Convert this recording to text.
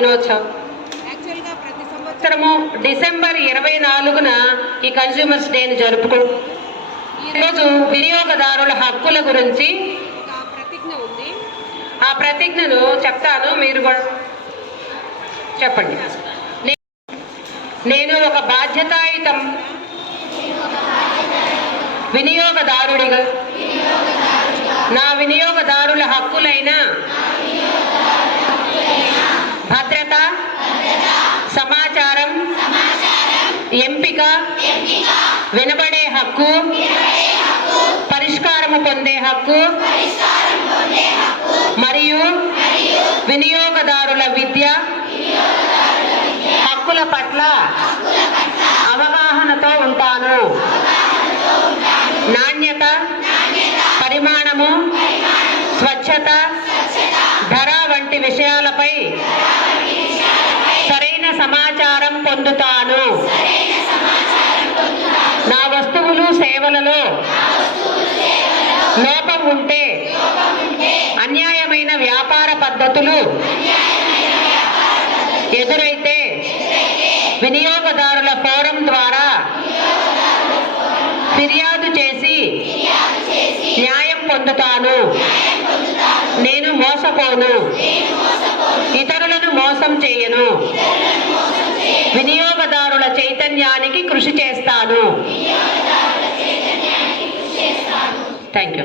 దినోత్సవం ప్రతి సంవత్సరము డిసెంబర్ 24న ఈ కన్స్యూమర్స్ డేని జరుపుకుంటాం. ఈరోజు వినియోగదారుల హక్కుల గురించి ప్రతిజ్ఞ ఉంది. ఆ ప్రతిజ్ఞను చెప్తాను, మీరు కూడా చెప్పండి. నేను ఒక బాధ్యతాయుతం వినియోగదారుడిగా నా వినియోగదారుల హక్కులైన భద్రత, సమాచారం, ఎంపిక, వినబడే హక్కు, పరిష్కారము పొందే హక్కు మరియు వినియోగదారుల విద్య హక్కుల పట్ల అవగాహనతో ఉంటాను. నాణ్యత, పరిమాణము, స్వచ్ఛత, ధర వంటి విషయాలపై సరైన సమాచారం పొందుతాను. నా వస్తువులు సేవలలో లోపం ఉంటే, అన్యాయమైన వ్యాపార పద్ధతులు ఎదురైతే వినియోగదారుల ఫోరం ద్వారా ఫిర్యాదు చేసి న్యాయం పొందుతాను. నేను మోసపోను, ఇతరులను మోసం చేయను. వినియోగదారుల చైతన్యానికి కృషి చేస్తాను. Thank you.